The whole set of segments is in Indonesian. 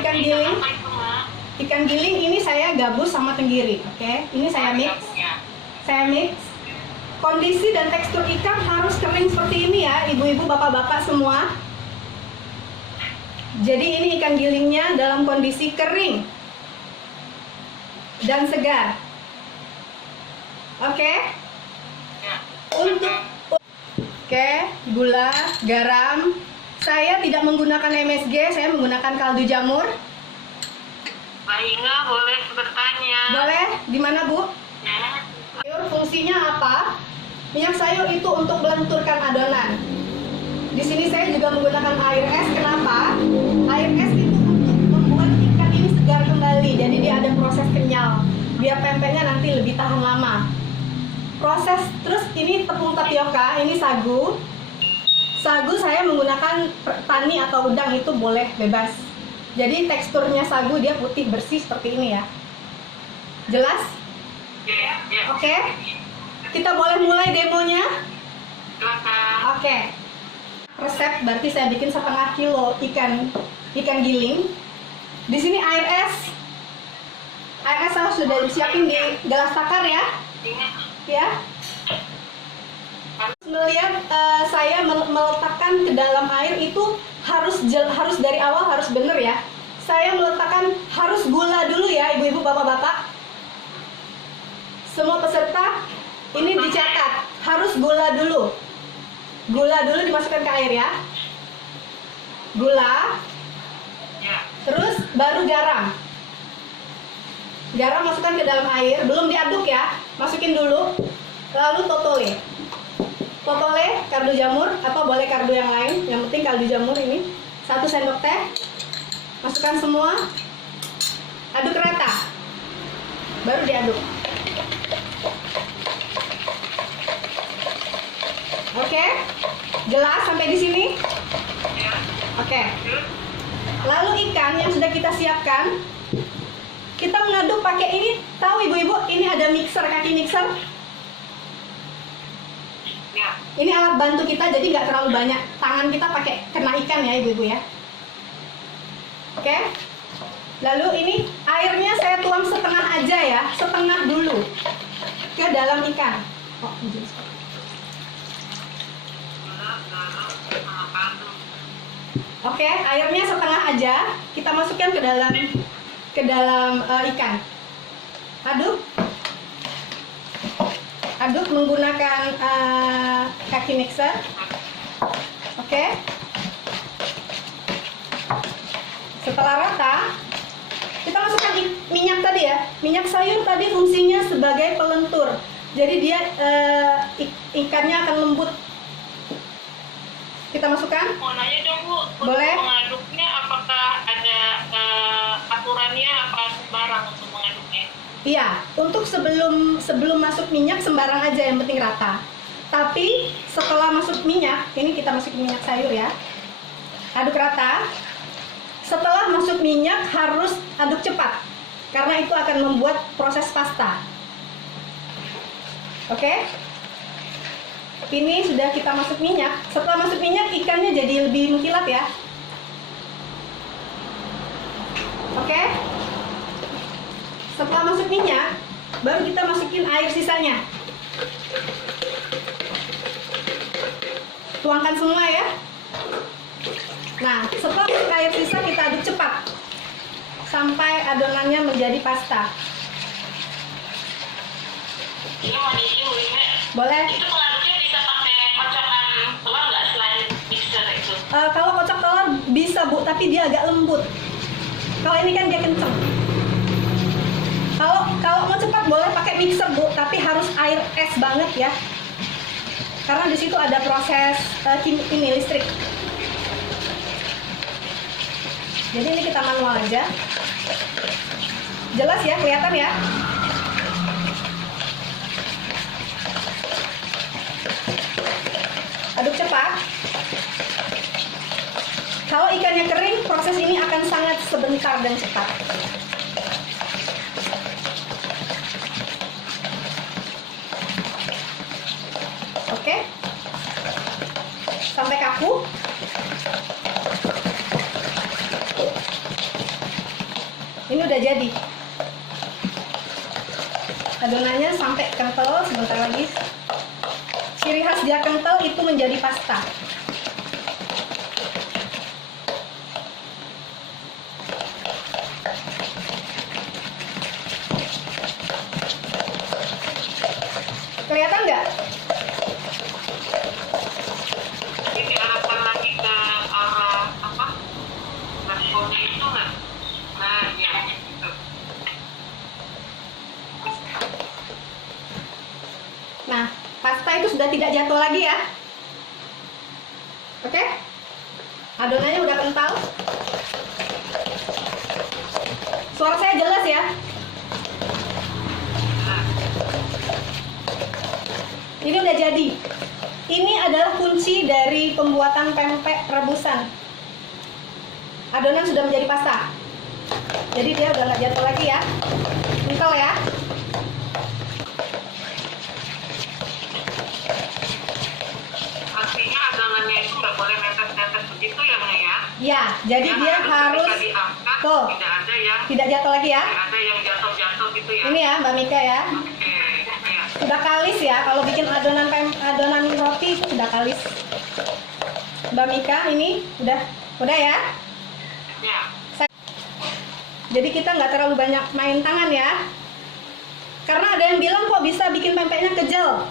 ikan giling. Ikan giling ini saya gabus sama tenggiri, oke? Ini saya mix. Kondisi dan tekstur ikan harus kering seperti ini ya, ibu-ibu, bapak-bapak semua. Jadi ini ikan gilingnya dalam kondisi kering dan segar. Oke? Untuk gula, garam. Saya tidak menggunakan MSG, saya menggunakan kaldu jamur. Mbak Inga boleh bertanya? Boleh, di mana Bu? Ya. Sayur fungsinya apa? Minyak sayur itu untuk melenturkan adonan. Di sini saya juga menggunakan air es. Kenapa? Air es itu untuk membuat ikan ini segar kembali. Jadi dia ada proses kenyal. Biar pempeknya nanti lebih tahan lama. Proses terus ini tepung tapioka, ini sagu. Sagu saya menggunakan tani atau udang, itu boleh bebas. Jadi teksturnya sagu dia putih bersih seperti ini ya. Jelas? Oke. Kita boleh mulai demonya? Oke. Resep berarti saya bikin 1/2 kilo ikan giling. Di sini air es. Air es saya sudah disiapin di gelas takar ya. Ya. Melihat saya meletakkan ke dalam air itu harus dari awal harus benar ya. Saya meletakkan harus gula dulu ya, ibu-ibu, bapak-bapak. Semua peserta ini dicatat, harus gula dulu. Gula dulu dimasukkan ke air ya. Gula. Terus baru garam. Garam masukkan ke dalam air, belum diaduk ya. Masukin dulu. Lalu totole. Totole, kaldu jamur atau boleh kaldu yang lain, yang penting kaldu jamur ini. 1 sendok teh. Masukkan semua. Aduk rata. Baru diaduk. Oke, jelas sampai di sini? Oke. Lalu ikan yang sudah kita siapkan, kita mengaduk pakai ini. Tahu ibu-ibu, ini ada mixer, kaki mixer. Ini alat bantu kita, jadi nggak terlalu banyak. Tangan kita pakai kena ikan ya ibu-ibu ya. Oke. Lalu ini airnya saya tuang setengah aja ya, setengah dulu ke dalam ikan. Oh, Oke, airnya setengah aja, kita masukkan ke dalam ikan. Aduk menggunakan kaki mixer. Oke. Setelah rata, kita masukkan minyak tadi ya. Minyak sayur tadi fungsinya sebagai pelentur. Jadi dia ikannya akan lembut. Kita masukkan. Mau nanya dong Bu, boleh. Untuk mengaduknya apakah ada aturannya, apa sembarang untuk mengaduknya? Iya, untuk sebelum masuk minyak sembarang aja, yang penting rata. Tapi setelah masuk minyak, ini kita masukin minyak sayur ya. Aduk rata. Setelah masuk minyak harus aduk cepat, karena itu akan membuat proses pasta. Oke? Ini sudah kita masuk minyak. Setelah masuk minyak, ikannya jadi lebih mengkilat ya. Oke? Setelah masuk minyak, baru kita masukin air sisanya. Tuangkan semua ya. Nah, setelah masuk air sisa, kita aduk cepat sampai adonannya menjadi pasta. Ini mau diisi Bu Inga? Boleh. Itu pengaduknya bisa pakai kocokan telur nggak selain mixer itu? Kalau kocok telur bisa Bu, tapi dia agak lembut. Kalau ini kan dia kenceng. Kalau mau cepat boleh pakai mixer Bu, tapi harus air es banget ya. Karena di situ ada proses ini listrik. Jadi ini kita manual aja. Jelas ya, kelihatan ya? Aduk cepat. Kalau ikannya kering, proses ini akan sangat sebentar dan cepat. Oke. Sampai kaku. Ini udah jadi. Adonannya sampai kental sebentar lagi. Ciri khas dia kental itu menjadi pasta. Kelihatan nggak? Ini arahkan lagi ke arah apa? Baskomnya itu nggak? Nah, ya gitu. Nah, pasta itu sudah tidak jatuh lagi ya. Oke? Adonannya udah kental. Suara saya jelas ya? Ini udah jadi. Ini adalah kunci dari pembuatan pempek rebusan. Adonan sudah menjadi pasta. Jadi dia udah nggak jatuh lagi ya. Kental ya. Artinya adonannya itu nggak boleh netes-netes begitu ya, Bang ya? Ya, jadi dia harus ketika diangkat, tuh, tidak jatuh lagi ya. ada yang jatuh-jatuh gitu ya. Ini ya Mbak Mika ya. Oke, ya. Sudah kalis ya, kalau bikin adonan roti itu sudah kalis. Mbak Mika ini udah ya. Ya. Jadi kita nggak terlalu banyak main tangan ya. Karena ada yang bilang kok bisa bikin pempeknya kejel.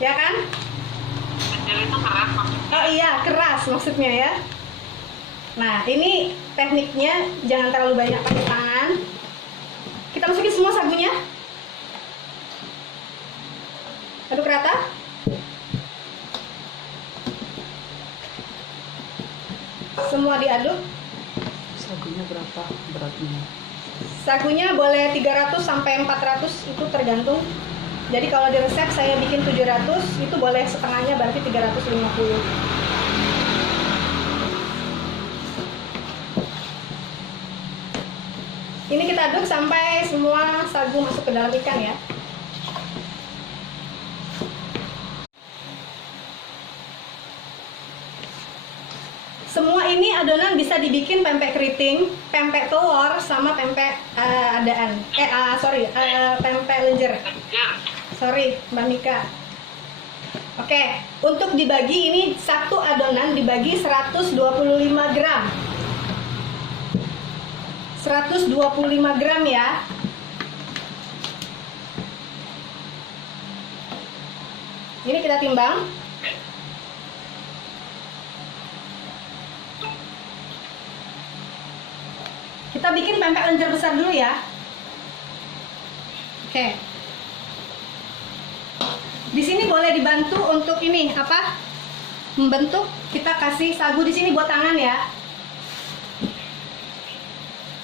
Ya kan? Kecil itu keras maksudnya. Oh iya, keras maksudnya ya. Nah, ini tekniknya jangan terlalu banyak pakai tangan. Kita masukin semua sagunya. Aduk rata. Semua diaduk. Sagunya berapa beratnya? Sagunya boleh 300 sampai 400 itu tergantung. Jadi kalau di resep saya bikin 700, itu boleh setengahnya berarti 350. Ini kita aduk sampai semua sagu masuk ke dalam ikan ya. Semua ini adonan bisa dibikin pempek keriting, pempek telur, sama pempek pempek lenjer. Ya. Sorry, Mbak Mika. Oke, untuk dibagi ini satu adonan dibagi 125 gram. 125 gram ya. Ini kita timbang. Kita bikin pempek lenjer besar dulu ya. Oke. Di sini boleh dibantu untuk ini apa? Membentuk, kita kasih sagu di sini buat tangan ya.